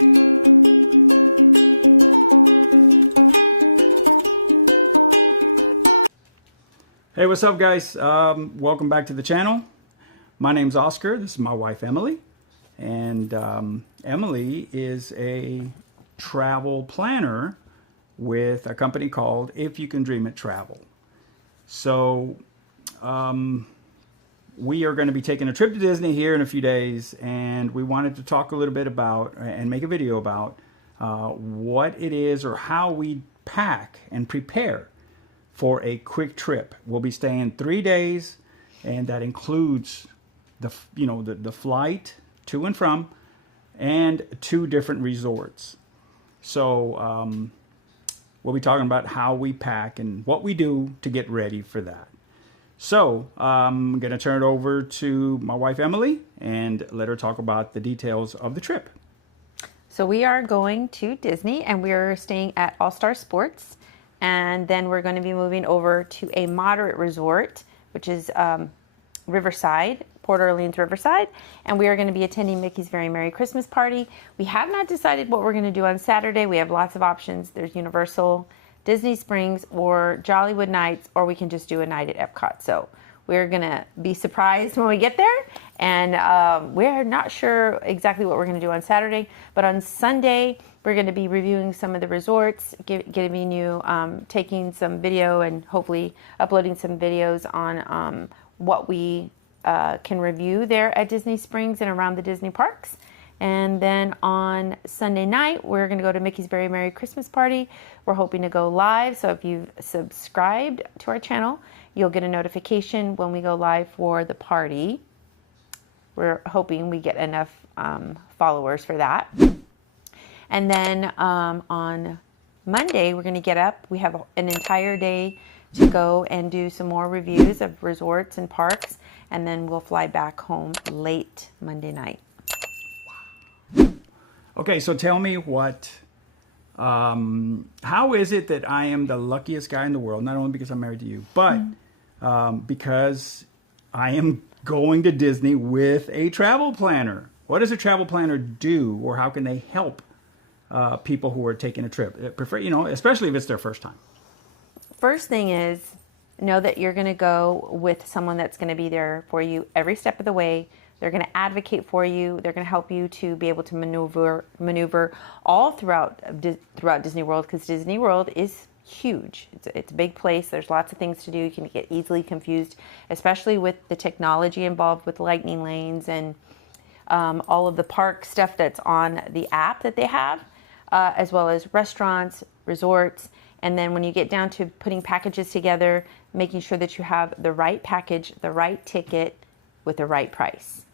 Hey, what's up, guys? Welcome back to the channel. My name's Oscar. This is my wife, Emily. And Emily is a travel planner with a company called If You Can Dream It Travel. So we are going to be taking a trip to Disney here in a few days, and we wanted to talk a little bit about and make a video about what it is or how we pack and prepare for a quick trip. We'll be staying 3 days, and that includes the flight to and from and 2 different resorts. So we'll be talking about how we pack and what we do to get ready for that. So I'm going to turn it over to my wife, Emily, and let her talk about the details of the trip. So we are going to Disney, and we're staying at All Star Sports. And then we're going to be moving over to a moderate resort, which is Riverside, Port Orleans Riverside. And we are going to be attending Mickey's Very Merry Christmas Party. We have not decided what we're going to do on Saturday. We have lots of options. There's Universal, Disney Springs, or Jollywood Nights, or we can just do a night at Epcot. So we're going to be surprised when we get there. And we're not sure exactly what we're going to do on Saturday. But on Sunday, we're going to be reviewing some of the resorts, giving you, taking some video and hopefully uploading some videos on what we can review there at Disney Springs and around the Disney parks. And then on Sunday night, we're going to go to Mickey's Very Merry Christmas Party. We're hoping to go live. So if you've subscribed to our channel, you'll get a notification when we go live for the party. We're hoping we get enough followers for that. And then on Monday, we're going to get up. We have an entire day to go and do some more reviews of resorts and parks. And then we'll fly back home late Monday night. Okay, so tell me how is it that I am the luckiest guy in the world, not only because I'm married to you, but because I am going to Disney with a travel planner. What does a travel planner do, or how can they help people who are taking a trip, especially if it's their first time? First thing is, know that you're going to go with someone that's going to be there for you every step of the way. They're going to advocate for you. They're going to help you to be able to maneuver all throughout Disney World, because Disney World is huge. It's a big place. There's lots of things to do. You can get easily confused, especially with the technology involved with lightning lanes and all of the park stuff that's on the app that they have. As well as restaurants, resorts, and then when you get down to putting packages together, making sure that you have the right package, the right ticket, with the right price.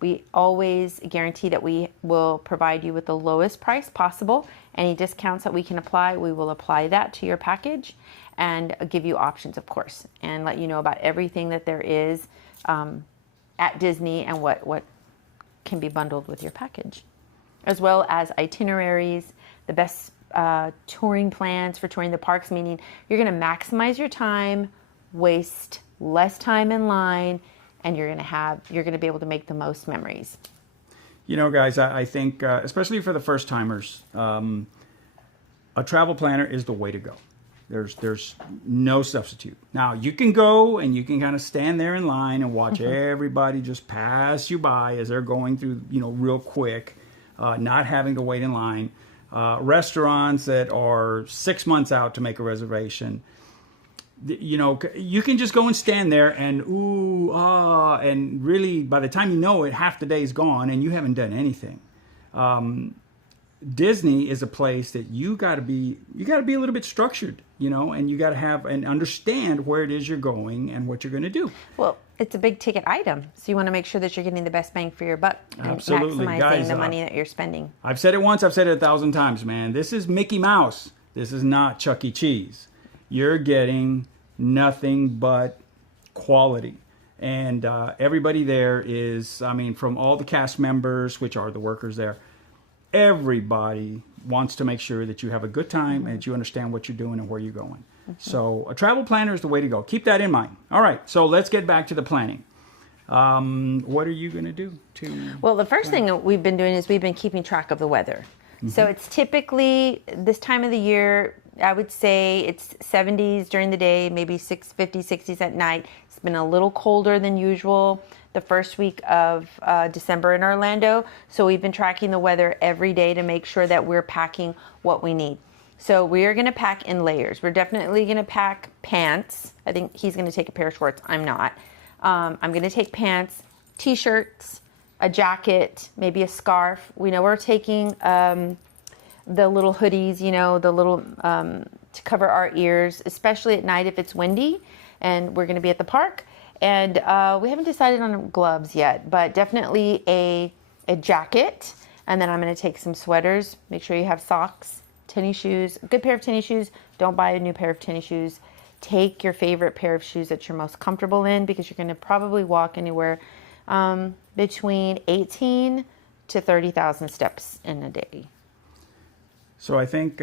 We always guarantee that we will provide you with the lowest price possible. Any discounts that we can apply, we will apply that to your package and give you options, of course, and let you know about everything that there is at Disney and what can be bundled with your package, as well as itineraries, the best touring plans for touring the parks, meaning you're going to maximize your time, waste less time in line, and you're going to be able to make the most memories. You know, guys, I think, especially for the first timers, a travel planner is the way to go. There's no substitute. Now, you can go and you can kind of stand there in line and watch everybody just pass you by as they're going through, real quick, not having to wait in line. Restaurants that are 6 months out to make a reservation, you can just go and stand there and and really by the time you know it, half the day is gone and you haven't done anything. Disney is a place that you got to be a little bit structured, and you got to have and understand where it is you're going and what you're going to do. Well, it's a big ticket item, so you want to make sure that you're getting the best bang for your buck and Absolutely. maximizing Guys, the money that you're spending. I've said it once, I've said it 1,000 times, man. This is Mickey Mouse. This is not Chuck E. Cheese. You're getting nothing but quality. And everybody there is, from all the cast members, which are the workers there, everybody wants to make sure that you have a good time and that you understand what you're doing and where you're going. So a travel planner is the way to go. Keep that in mind. All right, so let's get back to the planning. What are you going to do? Well, the first thing that we've been doing is we've been keeping track of the weather. So it's typically this time of the year, I would say it's 70s during the day, maybe 60s at night. It's been a little colder than usual the first week of December in Orlando. So we've been tracking the weather every day to make sure that we're packing what we need. So we are going to pack in layers. We're definitely going to pack pants. I think he's going to take a pair of shorts. I'm not. I'm going to take pants, t-shirts, a jacket, maybe a scarf. We know we're taking the little hoodies, you know, the little to cover our ears, especially at night if it's windy and we're going to be at the park. And we haven't decided on gloves yet, but definitely a jacket. And then I'm going to take some sweaters. Make sure you have socks, tennis shoes, a good pair of tennis shoes. Don't buy a new pair of tennis shoes. Take your favorite pair of shoes that you're most comfortable in, because you're going to probably walk anywhere between 18 to 30,000 steps in a day. So I think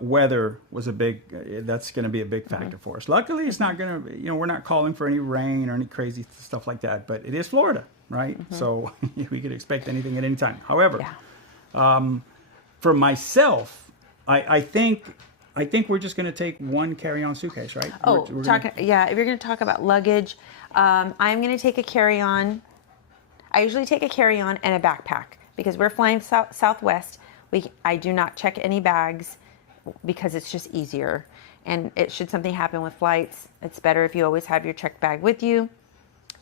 weather was that's going to be a big factor for us. Luckily, it's not going to, we're not calling for any rain or any crazy stuff like that, but it is Florida, right? So we could expect anything at any time. However, for myself, I think we're just going to take one carry-on suitcase, right? If you're going to talk about luggage, I'm going to take a carry-on. I usually take a carry-on and a backpack because we're flying Southwest. I do not check any bags because it's just easier. And should something happen with flights, it's better if you always have your checked bag with you.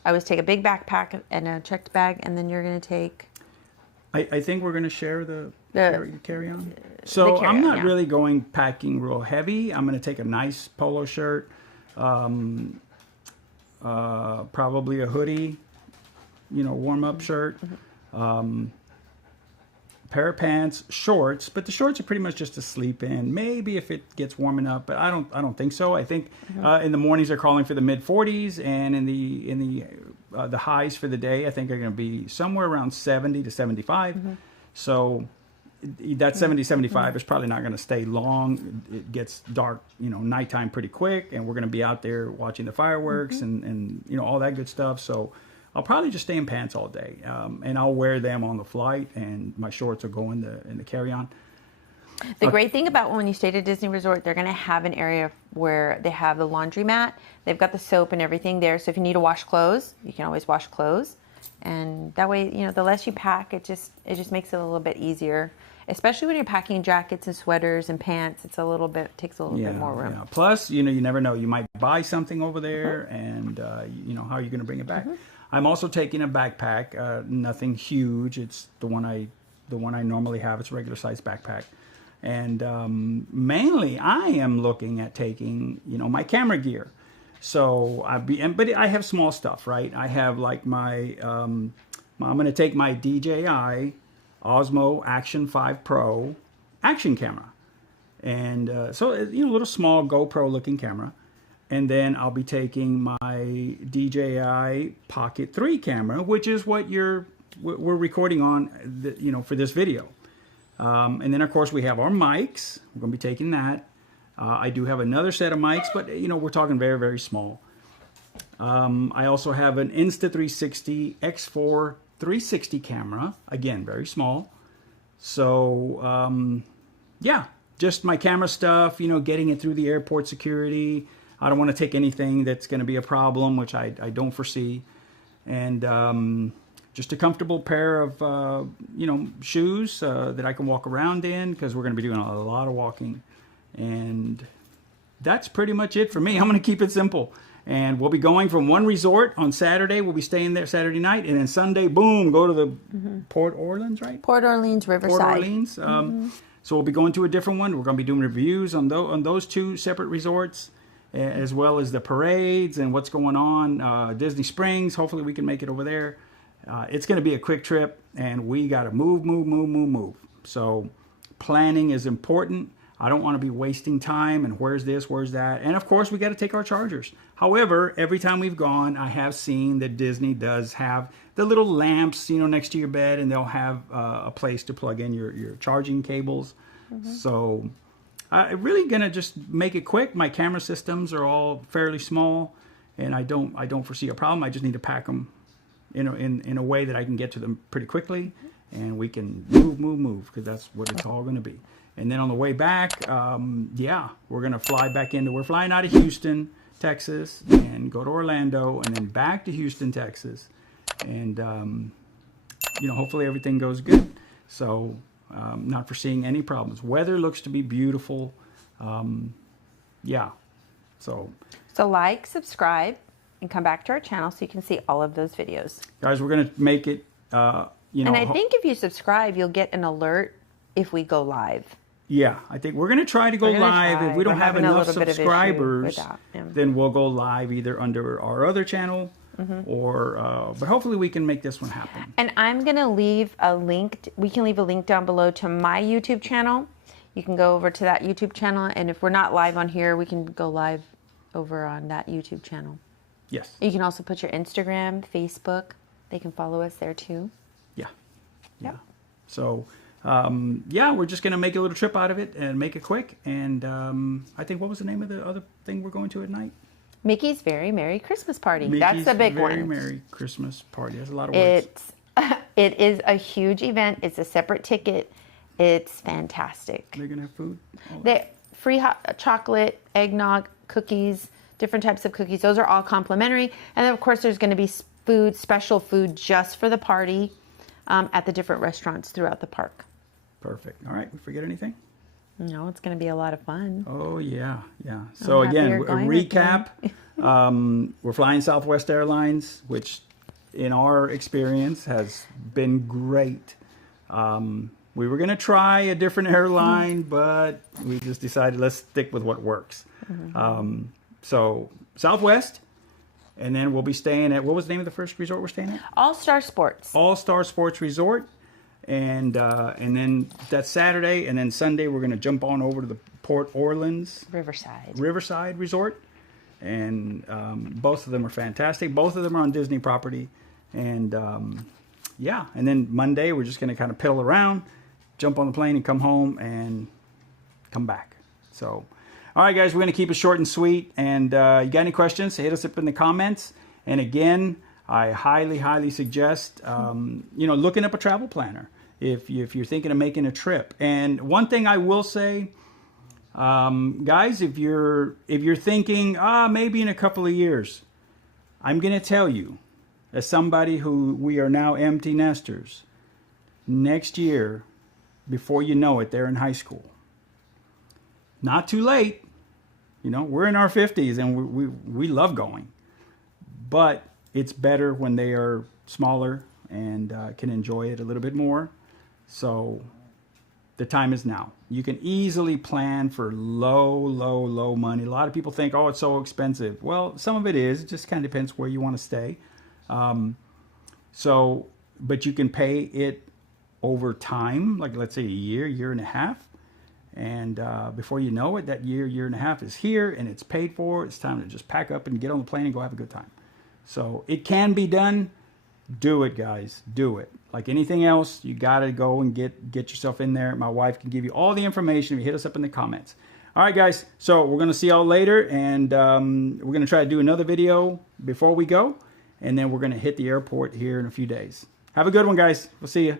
I always take a big backpack and a checked bag, and then you're going to take... I think we're going to share the carry-on. So I'm not really going packing real heavy. I'm going to take a nice polo shirt, probably a hoodie, warm-up shirt, pair of pants, shorts, but the shorts are pretty much just to sleep in. Maybe if it gets warm enough, but I don't think so. I think in the mornings they're calling for the mid 40s, and in the highs for the day I think are going to be somewhere around 70 to 75. So that 70 75 is probably not going to stay long. It gets dark, nighttime pretty quick, and we're going to be out there watching the fireworks and all that good stuff. So I'll probably just stay in pants all day, and I'll wear them on the flight, and my shorts will go in the carry-on. The great thing about when you stay at a Disney resort, they're going to have an area where they have the laundromat. They've got the soap and everything there. So if you need to wash clothes, you can always wash clothes. And that way, the less you pack, it just makes it a little bit easier. Especially when you're packing jackets and sweaters and pants, takes a little bit more room. Yeah. Plus, you never know. You might buy something over there, and how are you going to bring it back? I'm also taking a backpack, nothing huge. It's the one I normally have. It's a regular size backpack. And mainly I am looking at taking, my camera gear. So but I have small stuff, right? I have like I'm going to take my DJI Osmo Action 5 Pro action camera. And so, a little small GoPro looking camera. And then I'll be taking my DJI Pocket 3 camera, which is what we're recording on, for this video. And then, of course, we have our mics. We're going to be taking that. I do have another set of mics, but, we're talking very, very small. I also have an Insta360 X4 360 camera. Again, very small. So, just my camera stuff, getting it through the airport security. I don't want to take anything that's going to be a problem, which I don't foresee. And just a comfortable pair of, shoes that I can walk around in, because we're going to be doing a lot of walking. And that's pretty much it for me. I'm going to keep it simple. And we'll be going from one resort on Saturday. We'll be staying there Saturday night. And then Sunday, boom, go to the Port Orleans, right? Port Orleans, Riverside. Port Orleans. So we'll be going to a different one. We're going to be doing reviews on those two separate resorts, as well as the parades and what's going on. Disney Springs, hopefully we can make it over there. It's going to be a quick trip, and we got to move. So planning is important. I don't want to be wasting time and where's this, where's that. And of course, we got to take our chargers. However, every time we've gone, I have seen that Disney does have the little lamps, next to your bed, and they'll have a place to plug in your charging cables. So I'm really going to just make it quick. My camera systems are all fairly small, and I don't foresee a problem. I just need to pack them in a way that I can get to them pretty quickly. and we can move, because that's what it's all going to be. And then on the way back, yeah, we're going to fly back we're flying out of Houston, Texas, and go to Orlando, and then back to Houston, Texas. And, you know, hopefully everything goes good. So, not foreseeing any problems. Weather looks to be beautiful. Yeah. So like, subscribe, and come back to our channel so you can see all of those videos. Guys, we're going to make it, you know. And I think if you subscribe, you'll get an alert if we go live. Yeah, I think we're going to try to go live. If we don't have enough subscribers, then we'll go live either under our other channel or, but hopefully we can make this one happen. And I'm going to leave a link. We can leave a link down below to my YouTube channel. You can go over to that YouTube channel. And if we're not live on here, we can go live over on that YouTube channel. Yes. You can also put your Instagram, Facebook. They can follow us there too. Yeah. Yeah. Yep. So, yeah, we're just going to make a little trip out of it and make it quick. And I think, what was the name of the other thing we're going to at night? Mickey's Very Merry Christmas Party. Mickey's That's the big one. Very Merry Christmas Party. That's a lot of words. It is a huge event. It's a separate ticket. It's fantastic. They're going to have food? Free hot chocolate, eggnog, cookies, different types of cookies. Those are all complimentary. And then, of course, there's going to be food, special food just for the party at the different restaurants throughout the park. Perfect. All right. We forget anything? No, it's going to be a lot of fun. Oh, yeah. Yeah. So, again, a recap. We're flying Southwest Airlines, which in our experience has been great. We were going to try a different airline, but we just decided let's stick with what works. So Southwest, and then we'll be staying at, what was the name of the first resort we're staying at? All Star Sports. All Star Sports Resort. And then that's Saturday, and then Sunday we're going to jump on over to the Port Orleans Riverside Resort. And both of them are fantastic. Both of them are on Disney property. And yeah, and then Monday we're just going to kind of piddle around, jump on the plane and come home and come back. So, all right, guys, we're going to keep it short and sweet. And you got any questions, hit us up in the comments. And again, I highly suggest, you know, looking up a travel planner if you're thinking of making a trip. And one thing I will say, guys, if you're thinking, maybe in a couple of years, I'm going to tell you, as somebody who we are now empty nesters, next year, before you know it, they're in high school. Not too late. You know, we're in our 50s and we love going. But it's better when they are smaller and can enjoy it a little bit more. So the time is now. You can easily plan for low money. A lot of people think, oh, it's so expensive. Well, some of it is. It just kind of depends where you want to stay. But you can pay it over time, like let's say a year and a half. And before you know it, that year and a half is here and it's paid for. It's time to just pack up and get on the plane and go have a good time. So it can be done. Do it, guys. Do it. Like anything else, you got to go and get yourself in there. My wife can give you all the information if you hit us up in the comments. All right, guys. So we're going to see y'all later. And we're going to try to do another video before we go. And then we're going to hit the airport here in a few days. Have a good one, guys. We'll see you.